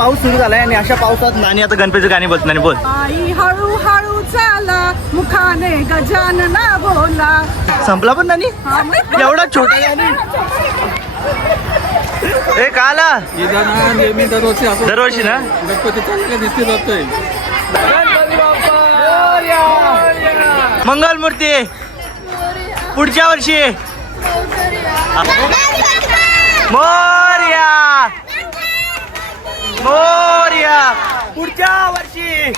पाऊस सुरू झालाय आणि अशा पावसात नानी आता गणपतीचे गाणी बोलत नाही बोल. आई हळू हळू चाला मुखाने गजानना बोला. संपला पण नानी? हा, मग- एवढा छोटा ए का आला येताना नेहमी दरवर्षी आपण दरवर्षी ना? गणपती चांगला दिसते जातोय. मंगल मूर्ती. पुढच्या वर्षी. मोर्या. मोर्या. पुढच्या वर्षी.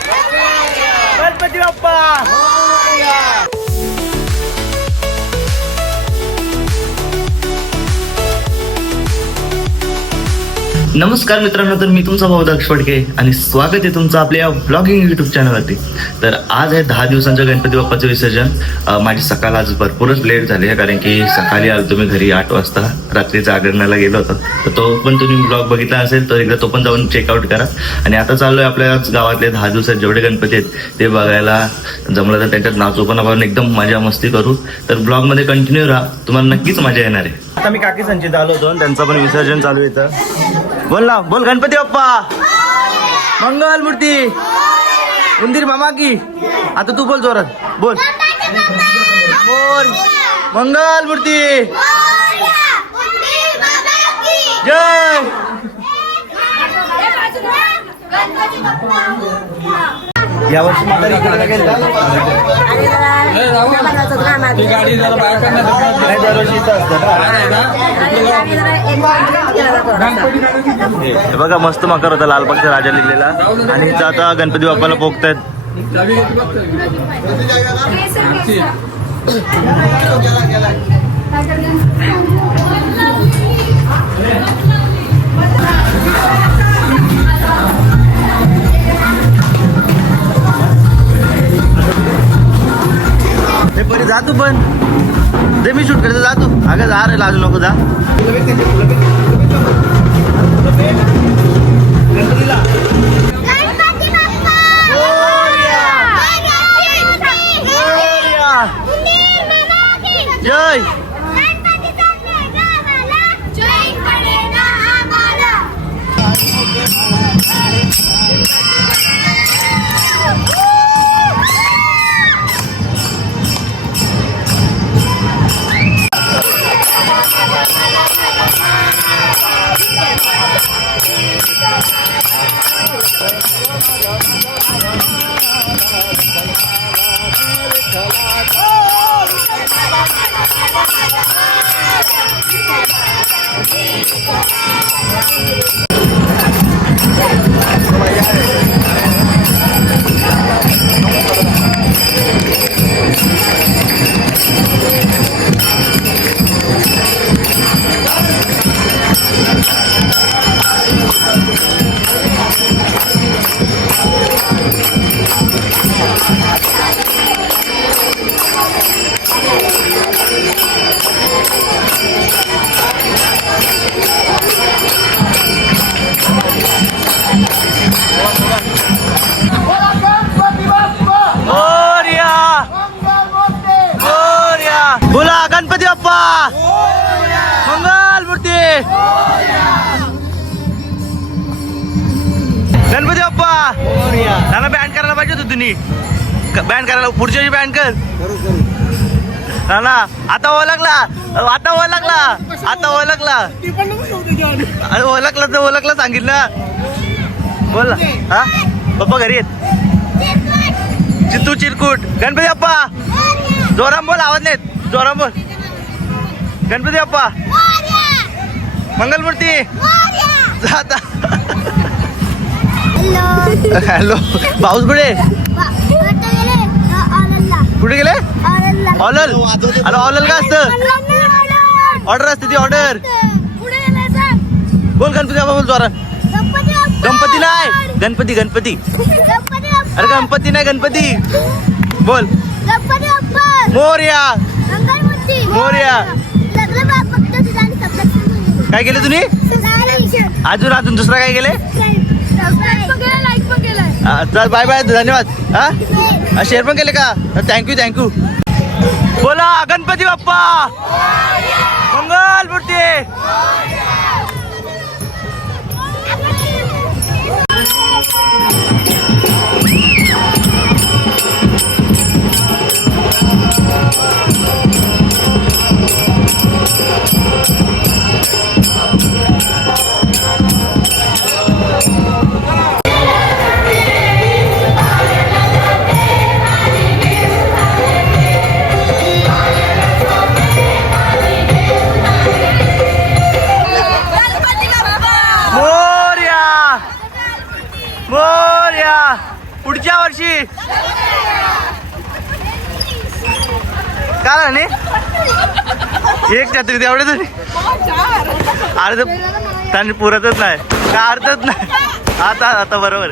गणपती बाप्पा. नमस्कार मित्रांनो तर मी तुमचा भाऊ दक्ष फडके आणि स्वागत आहे तुमचं आपल्या ब्लॉगिंग युट्यूब चॅनलवरती तर आज आहे दहा दिवसांच्या गणपती बाप्पाचं विसर्जन. माझी सकाळ आज भरपूरच लेट झाली आहे कारण की सकाळी आलो तुम्ही घरी आठ वाजता. रात्री जागरणाला गेलो होतो. तर तो पण तुम्ही ब्लॉग बघितला असेल तर एकदा तो पण जाऊन चेकआउट करा. आणि आता चाललोय आपल्या गावातले दहा दिवसात जेवढे गणपती आहेत ते बघायला जमलं तर त्यांच्यात नाचू पण आपण एकदम मजा मस्ती करू. तर ब्लॉगमध्ये कंटिन्यू राहा. तुम्हाला नक्कीच मजा येणार आहे. आता मी काकी संचित आलो होतो त्यांचं पण विसर्जन चालू येतं बोल ना बोल गणपती बाप्पा. मंगल मूर्ती. उंदीर मामा की. आता तू बोल जोरात. बोल. बोल. मंगल मूर्ती. जय. या वर्षी म्हातारी इकडे राहुल, ती गाडी जरा बाहेर काढण्यात नाही दरवर्षी इथं असतं ना. हे बघा मस्त मकर होता लालबागचा राजा लिहिलेला आणि इथं आता गणपती बाप्पाला पोगतायत. चावी घेतली परी पण. दे मी शूट करतो जातो अगं जा रे लाजू नको जा. तुम्ही बँड करायला पुढच्या बँड कर. ना ना आता ओळखला. आता ओळखला. आता ओळखला. अरे ओळखला तर ओळखला सांगितलं. बोल. हा? पप्पा घरी आहेत. चित्तू चिरकुट. गणपती बाप्पा. जोराम बोल आवाज नाहीत. जोराम बोल. गणपती बाप्पा. मंगलमूर्ती. जाता हॅलो. पाऊस कुठे? ऑलल. अरे ऑलल काय असतं? ऑर्डर असते ती ऑर्डर बोल गणपती बाप्पा बोल जोरात. गणपती नाही. गणपती गणपती. अरे गणपती नाही गणपती. बोल. मोर्या. मोरया. काय केलं तुम्ही? अजून अजून दुसरा काय केले चल बाय बाय धन्यवाद. हा? शेअर पण केले का? थँक्यू थँक्यू बोला गणपती बाप्पा मंगल मूर्ती oh, Thank you. पुढच्या वर्षी. काय नाही एक छत्री तेवढे तरी. अर्ध त्यांनी पुरतच नाही. का अर्थच नाही. आता आता बरोबर.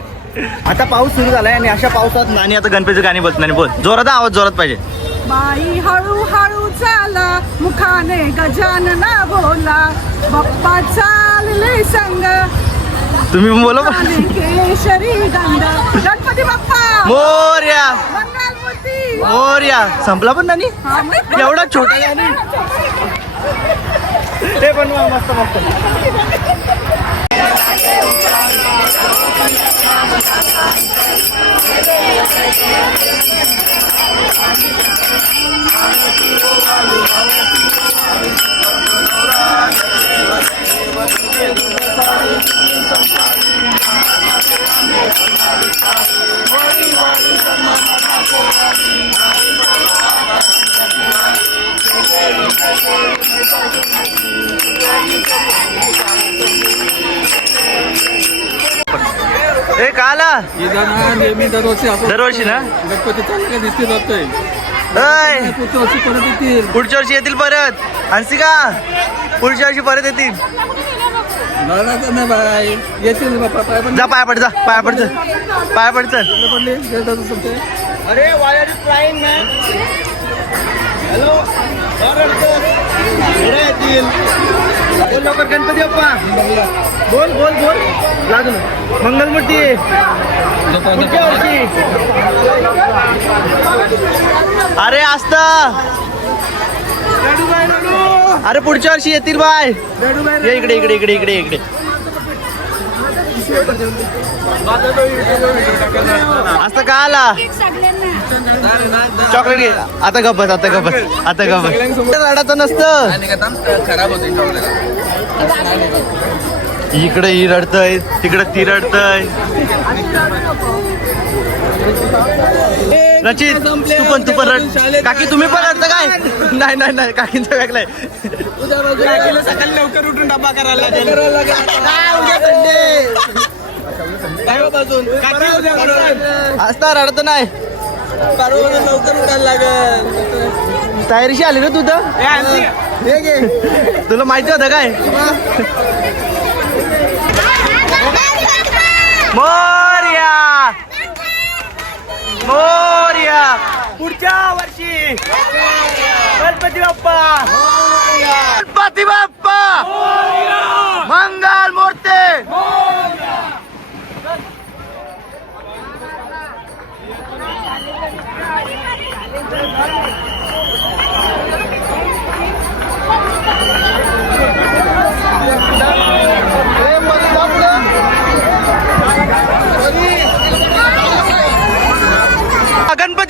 आता पाऊस सुरू झालाय आणि अशा पावसात नाणी आता गणपतीचं गाणी बोलत नाही बोल. जोरात आवाज जोरात पाहिजे. बाई हळू हळू चाला मुखाने गजानना बोला. बाप्पा चालले संग. तुम्ही बोला. गणपती बाप्पा. मोर्या. मोर्या. संपला पण हा, मग- एवढा छोटा ते पण मस्त मस्त. ही जाणार नेहमी दरवर्षी आपण दरवर्षी ना? गणपती चांगले दिसते जातोय. अय पुढच्या वर्षी परत येतील. पुढच्या वर्षी येतील परत. हंसिका पुढच्या वर्षी परत येतील. लढायचं नाही बाय येतील बापा पाय पण जा पाया पड जा पाया पड चल. पाया पड चल. पडले अरे why are you flying man hello येतील बोल लवकर गणपती बाप्पा. बोल बोल बोल. लागलं मंगलमूर्ती. पुढच्या वर्षी. अरे असत अरे पुढच्या वर्षी येतील बाय. ये इकडे इकडे इकडे इकडे इकडे. असं का आला? चॉकलेट घे. आता गप्पस आता गप्पस आता गप्पस रडाचं नसतं. खराब होते इकडे ही रडतय तिकडे ती रडतय. रचित तू पण तू पण रड. काकी तुम्ही पण रडता काय? नाही नाही नाही काकींचं वेगळं आहे. सकाळी लवकर उठून डबा करायला लागेल. असता रडत नाही. लवकर उठायला लागेल. तयारीशी आली ना तू तर? तुला माहिती होतं काय? मोर्या! मोर्या पुढच्या वर्षी गणपती बाप्पा गणपती बाप्पा मंगल मूर्ती Ganpati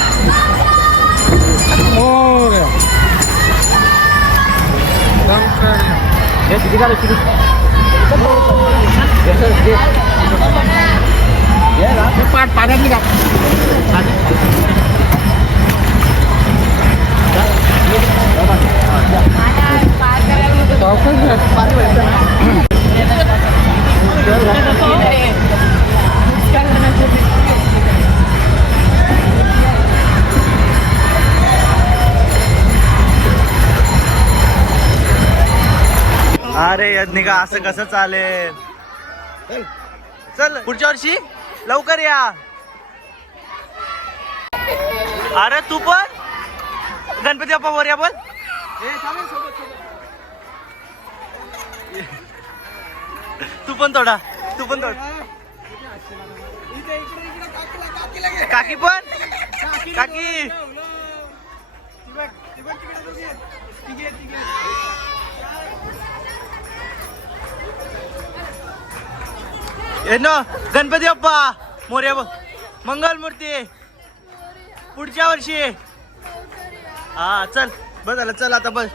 Ya, jadi kalau sini. Ya. Ya, lah. Cepat, panas ni dah. Panas. अरे यज्ञिका असं कसं चालेल? चल. पुढच्या वर्षी? लवकर या. अरे तू पण? गणपती बाप्पा वर या बोल. तू पण थोडा तू पण थोडा काकी पण? काकी. गणपती बाप्पा मोर्या मंगलमूर्ती मंगल मूर्ती पुढच्या वर्षी. हा चल बस झालं चल आता बस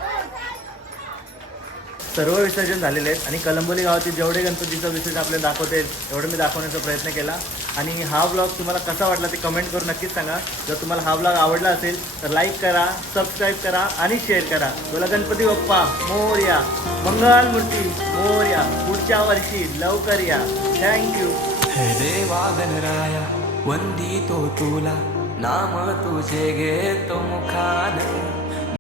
सर्व विसर्जन झालेले आहेत. आणि कलंबोली गावातील जेवढे गणपतीचं विसर्जन आपल्याला दाखवता येईल तेवढं मी दाखवण्याचा प्रयत्न केला. आणि हा ब्लॉग तुम्हाला कसा वाटला ते कमेंट करून नक्कीच सांगा. जर तुम्हाला हा ब्लॉग आवडला असेल तर लाईक करा सबस्क्राईब करा आणि शेअर करा. बोला गणपती बाप्पा मोर्या मंगल मूर्ती मोर्या पुढच्या वर्षी लवकर या. थँक्यू हे देवा गणराया वंदितो तुला. नाम तुझे घेतो मुखान.